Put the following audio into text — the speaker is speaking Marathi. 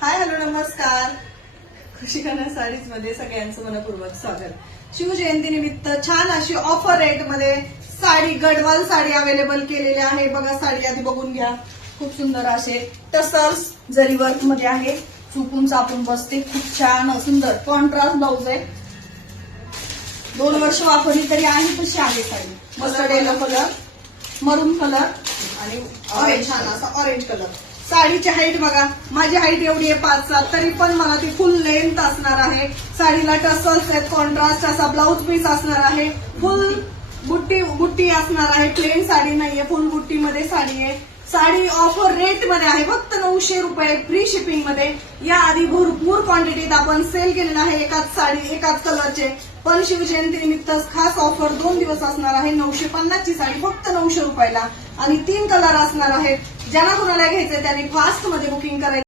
हाय हॅलो नमस्कार. खुशी कन्या साडीज मध्ये सगळ्यांचं मनपूर्वक स्वागत. शिवजयंती निमित्त छान अशी ऑफर रेट मध्ये साडी, गडवाल साडी अवेलेबल केलेली आहे. बघा साडी आधी बघून घ्या. खूप सुंदर असे टसर्स जरी वर्क मध्ये आहे. चुकून चापून बसते. खूप छान सुंदर कॉन्ट्रास्ट ब्लाउज आहे. 2 वर्ष वापरली तरी आहे तशी आहे साडी. मस्टर्ड येलो कलर, मरून कलर आणि ऑरेंज, छान असा ऑरेंज कलर. साडीची हाईट बघा, माझी हाईट एवढी आहे 5'7", तरी पण मला ती फुल लेंथ असणार आहे. साडीला टसल्स आहेत, कॉन्ट्रास्ट असा ब्लाउज पीस असणार आहे. फुल बुट्टी असणार आहे. प्लेन साडी नाहीये, फुल बुट्टी मध्ये साडी आहे. साडी ऑफर रेट मध्ये आहे फक्त 900 रुपये फ्री शिपिंग मध्ये. याआधी भरपूर क्वांटिटीत आपण सेल केलेला आहे एकाच साडी एकाच कलरचे, पण शिवजयंती निमित्त खास ऑफर 2 दिवस असणार आहे. 950 ची साडी फक्त 900 रुपयाला आणि 3 कलर असणार आहेत. ज्यांना कुणाला घ्यायचंय त्यांनी फास्ट मध्ये बुकिंग करायचं.